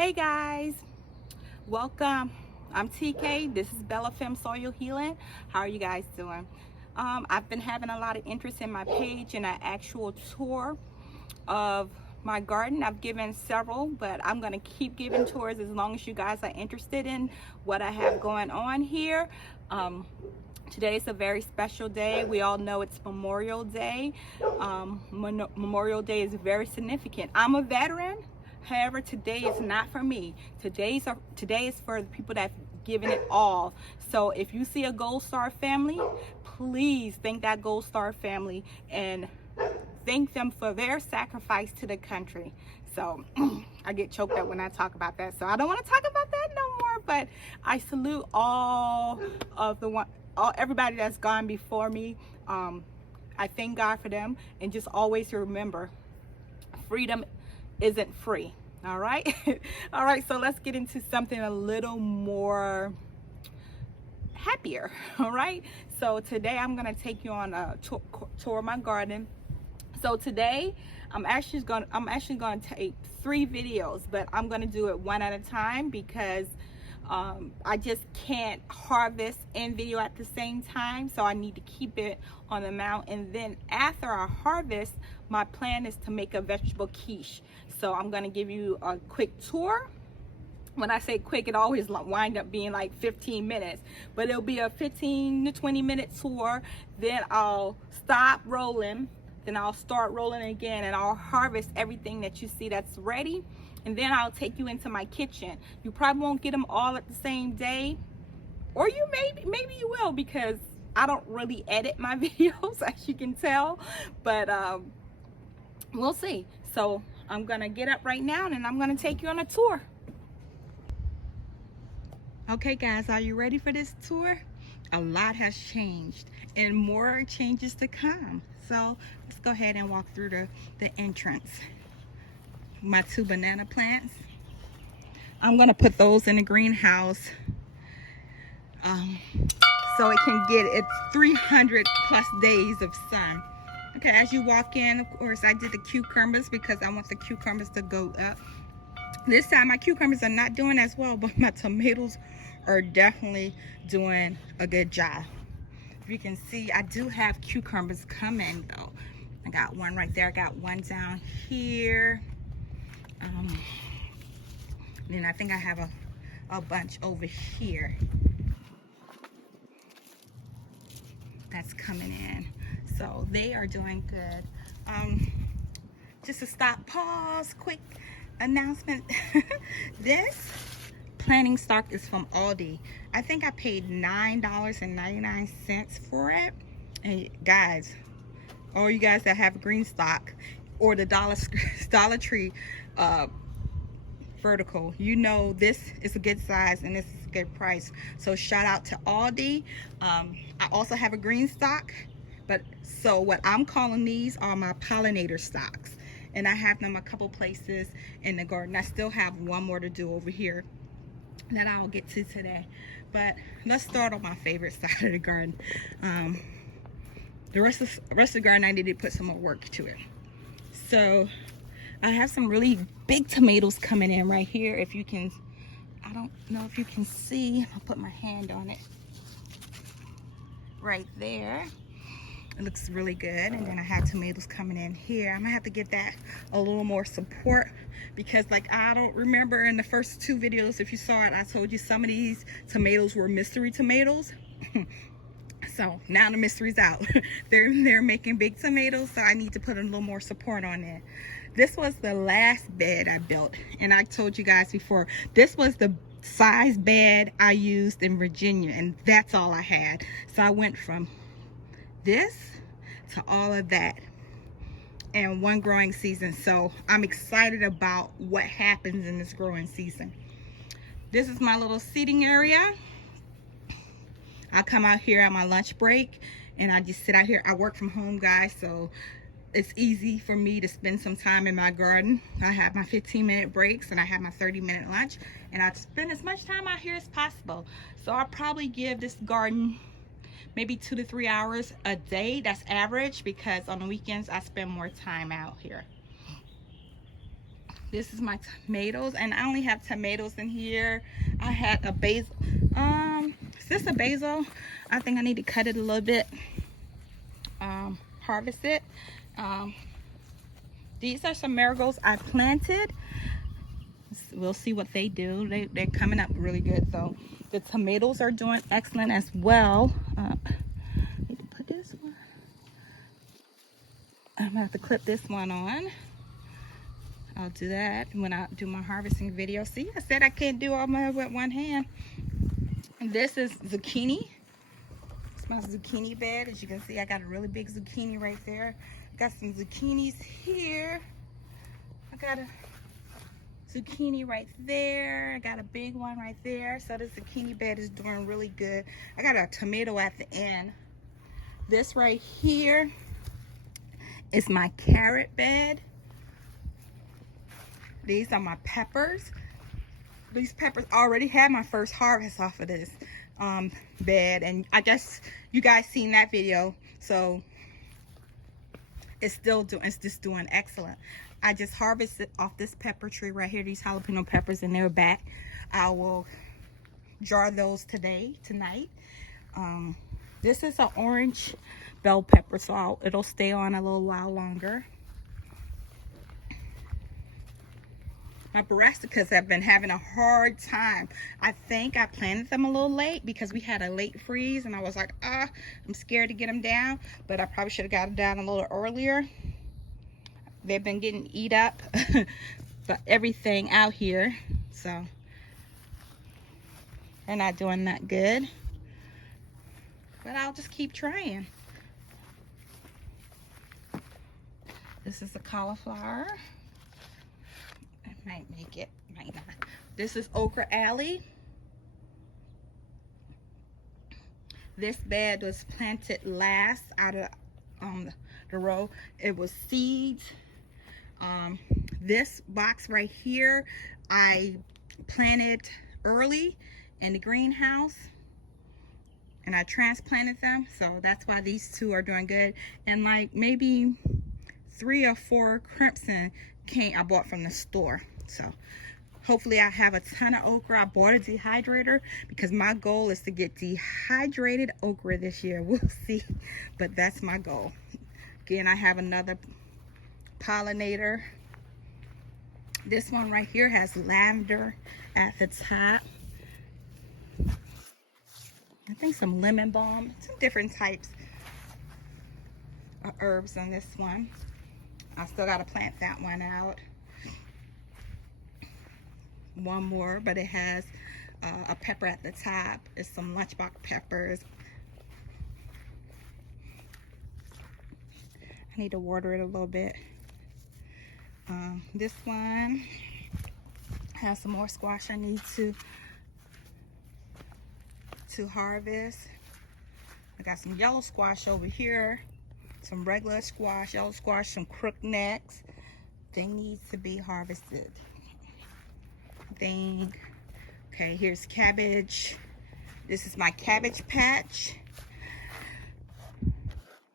Hey guys, welcome. I'm TK. This is Bella Femme Soil Healing. How are you guys doing? I've been having a lot of interest in my page and an actual tour of my garden. I've given several, but I'm going to keep giving tours as long as you guys are interested in what I have going on here. Today is a very special day. We all know it's Memorial Day. Memorial Day is very significant. I'm a veteran. However, today is not for me. Today is for the people that have given it all. So if you see a Goldstar family, please thank that Goldstar family and thank them for their sacrifice to the country. So I get choked up when I talk about that. So I don't want to talk about that no more, but I salute all of everybody that's gone before me. I thank God for them, and just always remember, freedom isn't free. All right. All right, so let's get into something a little more happier. All right, so today I'm going to take you on a tour of my garden. So today I'm actually going to take 3 videos, but I'm going to do it one at a time because I just can't harvest and video at the same time, so I need to keep it on the mount. And then after I harvest, my plan is to make a vegetable quiche. So I'm going to give you a quick tour. When I say quick, it always wind up being like 15 minutes, but it'll be a 15 to 20 minute tour. Then I'll stop rolling, then I'll start rolling again, and I'll harvest everything that you see that's ready. And then I'll take you into my kitchen. You probably won't get them all at the same day, or you maybe you will, because I don't really edit my videos, as you can tell, but we'll see. So I'm gonna get up right now and I'm gonna take you on a tour. Okay guys, are you ready for this tour? A lot has changed and more changes to come. So let's go ahead and walk through the entrance. My 2 banana plants, I'm gonna put those in the greenhouse so it can get its 300 plus days of sun. Okay, as you walk in, of course I did the cucumbers because I want the cucumbers to go up. This time my cucumbers are not doing as well, but my tomatoes are definitely doing a good job. If you can see, I do have cucumbers coming though. I got one right there, I got one down here. Then I think I have a bunch over here that's coming in. So they are doing good. Just a pause, quick announcement. This planting stock is from Aldi. I think I paid $9.99 for it. And guys, all you guys that have green stock or the Dollar Tree vertical, you know this is a good size and this is a good price. So shout out to Aldi. I also have a green stock, but so what I'm calling these are my pollinator stocks, and I have them a couple places in the garden. I still have one more to do over here that I'll get to today, but let's start on my favorite side of the garden. The rest of the garden, I need to put some more work to it. So I have some really big tomatoes coming in right here. If you can, I don't know if you can see, I'll put my hand on it right there. It looks really good. And then I have tomatoes coming in here. I'm gonna have to get that a little more support because, like, I don't remember in the first 2 videos, if you saw it, I told you some of these tomatoes were mystery tomatoes. So now the mystery's out. they're making big tomatoes, so I need to put a little more support on it. This was the last bed I built, and I told you guys before, this was the size bed I used in Virginia, and that's all I had. So I went from this to all of that in one growing season. So I'm excited about what happens in this growing season. This is my little seating area. I come out here on my lunch break and I just sit out here. I work from home, guys, so it's easy for me to spend some time in my garden. I have my 15-minute breaks and I have my 30-minute lunch, and I spend as much time out here as possible. So I'll probably give this garden maybe 2 to 3 hours a day. That's average, because on the weekends I spend more time out here. This is my tomatoes, and I only have tomatoes in here. I had a basil. Is this a basil? I think I need to cut it a little bit. Harvest it. These are some marigolds I planted. We'll see what they do. They're coming up really good. So the tomatoes are doing excellent as well. I need to put this one. I'm gonna have to clip this one on. I'll do that when I do my harvesting video. See, I said I can't do all my with one hand. And this is zucchini. It's my zucchini bed. As you can see, I got a really big zucchini right there. Got some zucchinis here. I got a zucchini right there. I got a big one right there. So the zucchini bed is doing really good. I got a tomato at the end. This right here is my carrot bed. These are my peppers. These peppers already had my first harvest off of this bed, and I guess you guys seen that video. So it's just doing excellent. I just harvested off this pepper tree right here, these jalapeno peppers, and they're back. I will jar those tonight. This is an orange bell pepper, so it'll stay on a little while longer. My brassicas have been having a hard time. I think I planted them a little late because we had a late freeze, and I was like, I'm scared to get them down, but I probably should have got them down a little earlier. They've been getting eat up but everything out here, so they're not doing that good. But I'll just keep trying. This is the cauliflower. Might make it, might not. This is Okra Alley. This bed was planted last out of the row. It was seeds. This box right here, I planted early in the greenhouse, and I transplanted them. So that's why these two are doing good. And like maybe 3 or 4 crimson I bought from the store. So hopefully I have a ton of okra. I bought a dehydrator because my goal is to get dehydrated okra this year. We'll see, but that's my goal. Again, I have another pollinator. This one right here has lavender at the top. I think some lemon balm, some different types of herbs on this one. I still got to plant that one out. One more, but it has a pepper at the top. It's some lunchbox peppers. I need to water it a little bit. This one has some more squash I need to harvest. I got some yellow squash over here. Some regular squash, yellow squash, some crook necks. They need to be harvested. Okay, here's cabbage. This is my cabbage patch.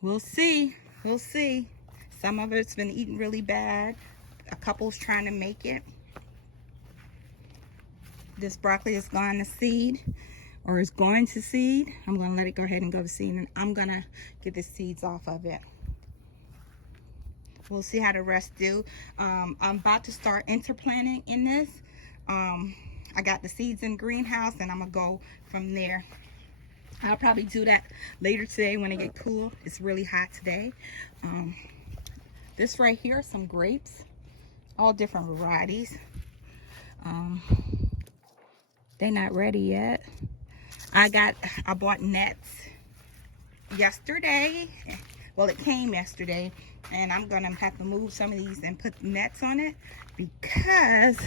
We'll see. We'll see. Some of it's been eaten really bad. A couple's trying to make it. This broccoli is gone to seed, or is going to seed. I'm going to let it go ahead and go to seed, and I'm going to get the seeds off of it. We'll see how the rest do. I'm about to start interplanting in this. I got the seeds in the greenhouse, and I'm going to go from there. I'll probably do that later today when it get cool. It's really hot today. This right here are some grapes, all different varieties. They're not ready yet. I bought nets yesterday. Well, it came yesterday, and I'm gonna have to move some of these and put nets on it because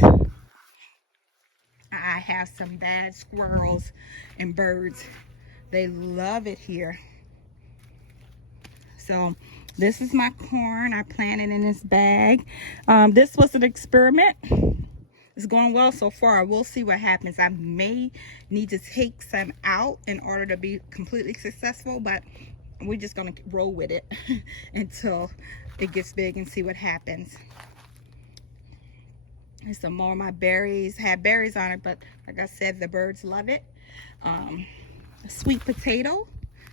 I have some bad squirrels and birds. They love it here. So this is my corn. I planted in this bag. This was an experiment. It's going well so far. We'll see what happens. I may need to take some out in order to be completely successful, but we're just gonna roll with it until it gets big and see what happens. And some more of my berries. Had berries on it, but like I said, the birds love it. Sweet potato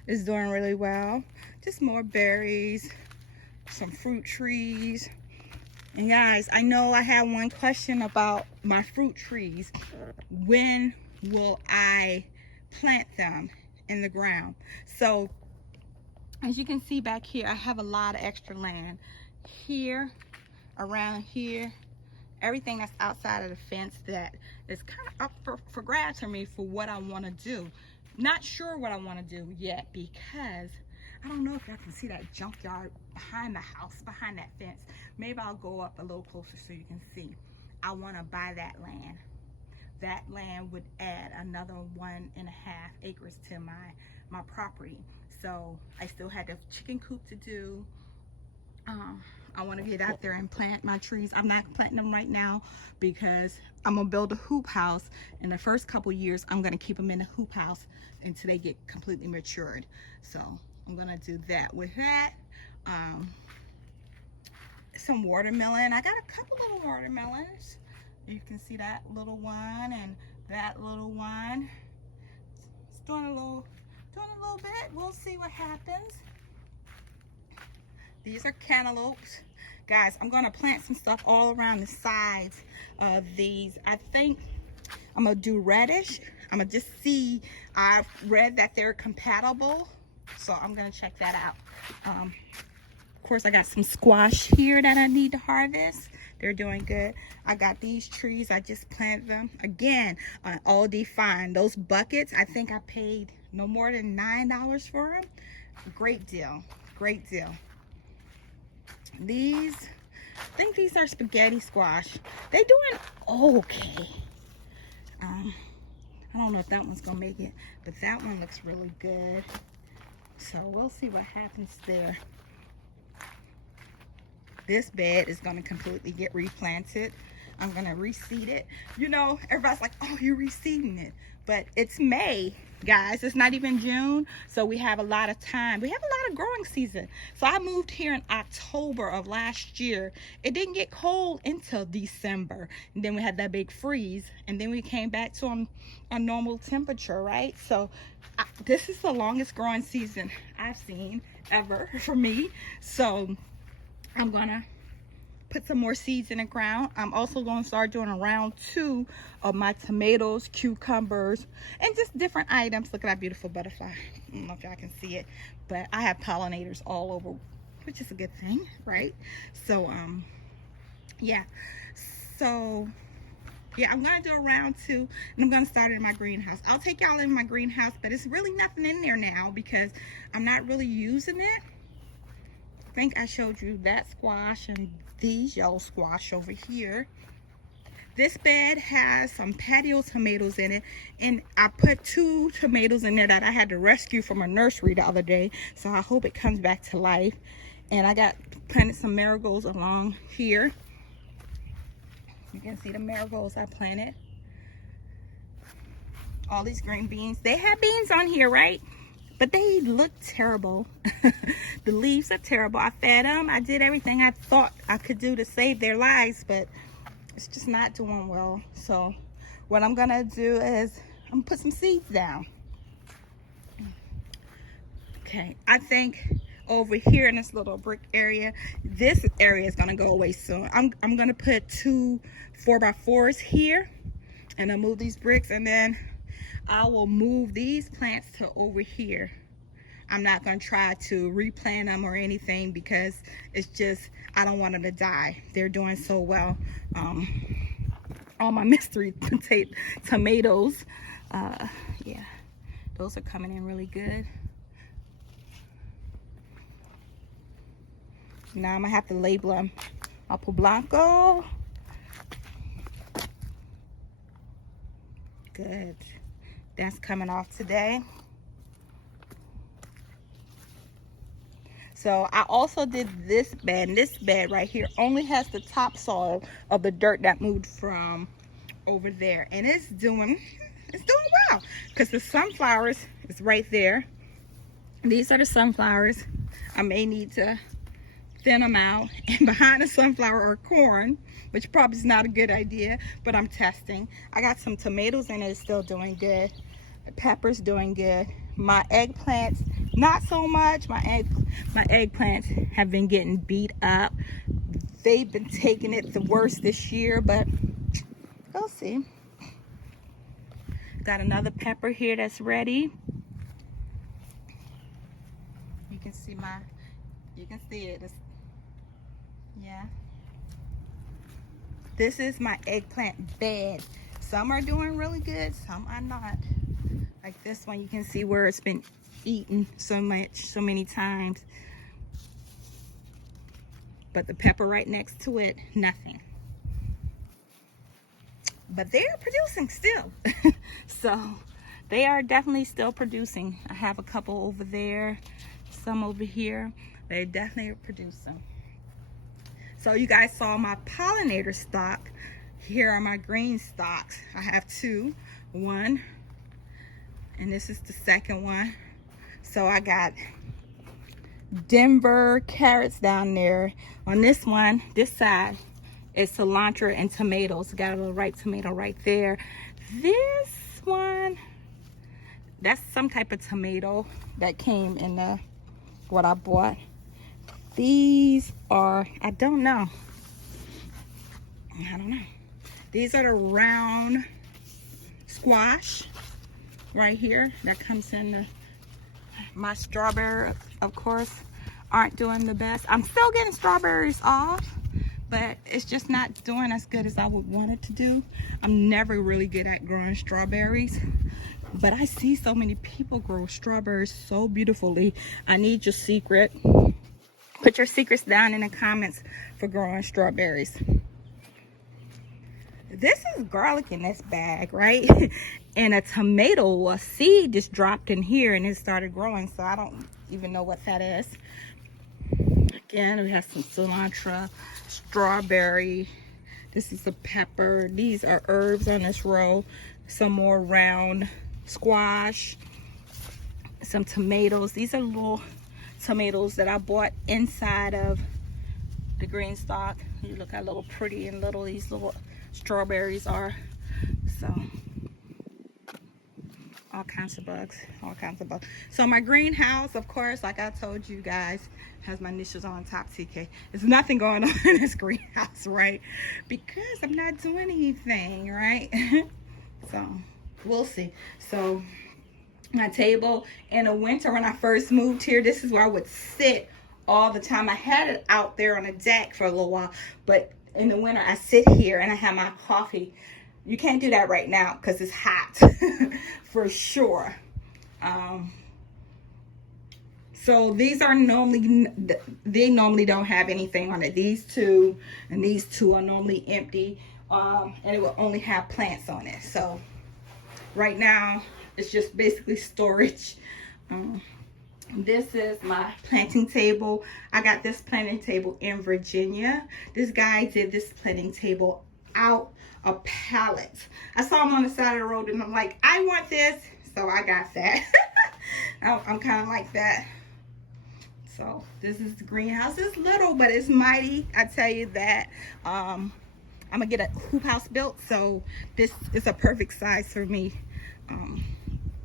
is doing really well. Just more berries, some fruit trees. And guys, I know I have one question about my fruit trees. When will I plant them in the ground? So as you can see back here, I have a lot of extra land here, around here. Everything that's outside of the fence that is kind of up for grabs for me for what I want to do. Not sure what I want to do yet, because I don't know if y'all can see that junkyard behind the house, behind that fence. Maybe I'll go up a little closer so you can see. I want to buy that land. That land would add another 1.5 acres to my property. So I still had the chicken coop to do. I want to get out there and plant my trees. I'm not planting them right now because I'm gonna build a hoop house. In the first couple years, I'm gonna keep them in the hoop house until they get completely matured. So I'm gonna do that. With that, some watermelon. I got a couple little watermelons. You can see that little one and that little one. It's doing a little bit. We'll see what happens. These are cantaloupes. Guys, I'm gonna plant some stuff all around the sides of these. I think I'm gonna do radish. I'm gonna just see. I've read that they're compatible, so I'm gonna check that out. Of course, I got some squash here that I need to harvest. They're doing good. I got these trees. I just planted them. Again, Aldi Fine. Those buckets, I think I paid no more than $9 for them. Great deal. Great deal. These, I think these are spaghetti squash. They doing okay. I don't know if that one's gonna make it, but that one looks really good. So we'll see what happens there. This bed is gonna completely get replanted. I'm gonna reseed it. You know, everybody's like, oh, you're reseeding it. But it's May, guys. It's not even June. So we have a lot of time. We have a lot of growing season. So I moved here in October of last year. It didn't get cold until December. And then we had that big freeze. And then we came back to a normal temperature, right? So this is the longest growing season I've seen ever for me. So I'm gonna put some more seeds in the ground. I'm also going to start doing a round 2 of my tomatoes, cucumbers, and just different items. Look at that beautiful butterfly. I don't know if y'all can see it, but I have pollinators all over, which is a good thing, right? So yeah, so yeah, I'm gonna do a round 2, and I'm gonna start in my greenhouse. I'll take y'all in my greenhouse, but it's really nothing in there now because I'm not really using it. I think I showed you that squash and these yellow squash over here. This bed has some patio tomatoes in it, and I put 2 tomatoes in there that I had to rescue from a nursery the other day, so I hope it comes back to life. And I got planted some marigolds along here. You can see the marigolds I planted. All these green beans. They have beans on here, right? But they look terrible. The leaves are terrible. I fed them. I did everything I thought I could do to save their lives, but it's just not doing well. So what I'm gonna do is I'm gonna put some seeds down. Okay, I think over here in this little brick area, this area is gonna go away soon. I'm gonna put 2 4x4s here, and I'll move these bricks, and then I will move these plants to over here. I'm not going to try to replant them or anything because it's just, I don't want them to die. They're doing so well. All my mystery tomatoes, yeah, those are coming in really good. Now I'm going to have to label them. Apple Blanco. Good. That's coming off today. So I also did this bed, and this bed right here only has the topsoil of the dirt that moved from over there, and it's doing well because the sunflowers is right there. These are the sunflowers. I may need to thin them out, and behind the sunflower are corn, which probably is not a good idea, but I'm testing. I got some tomatoes in it, it's still doing good. The pepper's doing good. My eggplants, not so much. My eggplants have been getting beat up. They've been taking it the worst this year, but we'll see. Got another pepper here that's ready. You can see it. Yeah. This is my eggplant bed. Some are doing really good, some are not. Like this one, you can see where it's been eaten so many times. But the pepper right next to it, nothing. But they're producing still. So they are definitely still producing. I have a couple over there, some over here. They definitely are producing. So you guys saw my pollinator stock. Here are my green stalks. I have two. One, and this is the second one. So I got Denver carrots down there. On this one, this side, is cilantro and tomatoes. Got a little ripe tomato right there. This one, that's some type of tomato that came in what I bought. These are, I don't know. These are the round squash right here that comes in my strawberry, of course, aren't doing the best. I'm still getting strawberries off, but it's just not doing as good as I would want it to do. I'm never really good at growing strawberries, but I see so many people grow strawberries so beautifully. I need your secret. Put your secrets down in the comments for growing strawberries. This is garlic in this bag, right? And a tomato, a seed just dropped in here and it started growing, so I don't even know what that is. Again, we have some cilantro, strawberry. This is a pepper. These are herbs on this row. Some more round squash. Some tomatoes. These are little tomatoes that I bought inside of the green stalk. You look how little pretty and little these little strawberries are. So all kinds of bugs. So my greenhouse, of course, like I told you guys, has my niches on top. TK, there's nothing going on in this greenhouse, right? Because I'm not doing anything, right? So we'll see. So my table in the winter, when I first moved here, this is where I would sit all the time. I had it out there on the deck for a little while, but in the winter I sit here and I have my coffee. You can't do that right now because it's hot for sure. So these are they normally don't have anything on it. These two and these two are normally empty, and it will only have plants on it. So right now it's just basically storage. This is my planting table. I got this planting table in Virginia. This guy did this planting table out of pallets. I saw him on the side of the road and I'm like, I want this. So I got that. I'm kind of like that. So this is the greenhouse. It's little, but it's mighty. I tell you that. I'm gonna get a hoop house built. So this is a perfect size for me.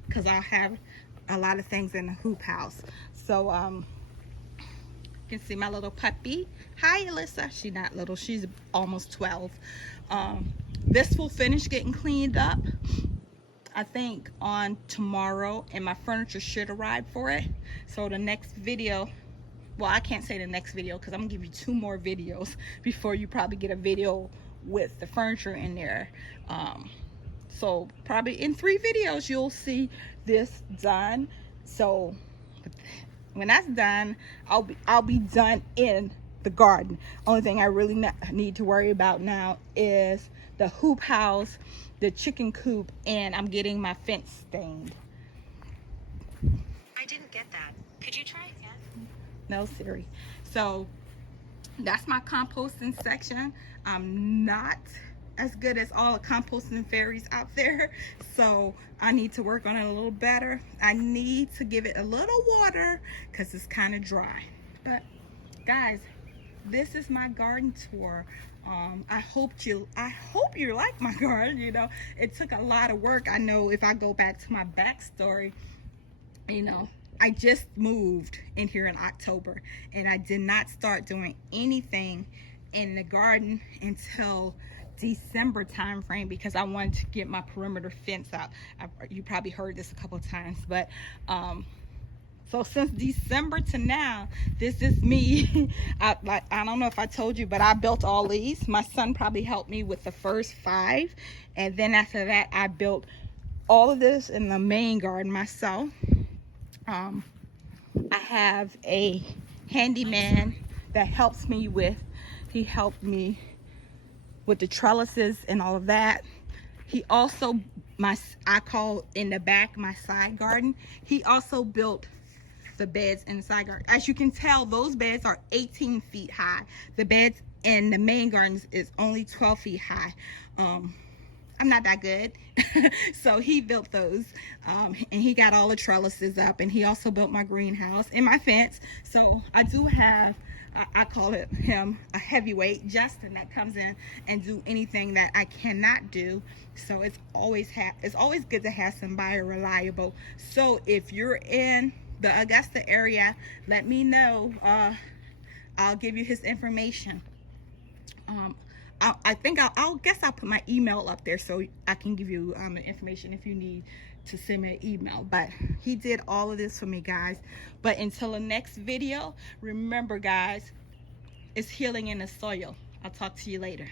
Because I'll have a lot of things in the hoop house. So you can see my little puppy. Hi Alyssa. She's not little, she's almost 12. This will finish getting cleaned up, I think, on tomorrow, and my furniture should arrive for it. So the next video, well, I can't say the next video because I'm gonna give you 2 more videos before you probably get a video with the furniture in there. So probably in 3 videos you'll see this done. So when that's done, I'll be done in the garden. Only thing I really need to worry about now is the hoop house, the chicken coop, and I'm getting my fence stained. I didn't get that. Could you try again? No, Siri. So that's my composting section. I'm not as good as all the composting fairies out there, so I need to work on it a little better. I need to give it a little water because it's kind of dry. But guys, this is my garden tour. I hope you like my garden. You know, it took a lot of work. I know if I go back to my backstory, you know, I just moved in here in October, and I did not start doing anything in the garden until December time frame, because I wanted to get my perimeter fence out. You probably heard this a couple of times, but so since December to now, this is me. I don't know if I told you, but I built all these. My son probably helped me with the first 5, and then after that I built all of this in the main garden myself. I have a handyman that helps me with, he helped me with the trellises and all of that. He also, I call in the back my side garden, he also built the beds in the side garden. As you can tell, those beds are 18 feet high. The beds in the main gardens is only 12 feet high. I'm not that good. So he built those, and he got all the trellises up, and he also built my greenhouse and my fence. So I do have, I call him a heavyweight, Justin, that comes in and do anything that I cannot do. So it's always good to have somebody reliable. So if you're in the Augusta area, let me know. I'll give you his information. I think I'll put my email up there so I can give you the information if you need to send me an email. But he did all of this for me, guys. But until the next video, remember, guys, it's healing in the soil. I'll talk to you later.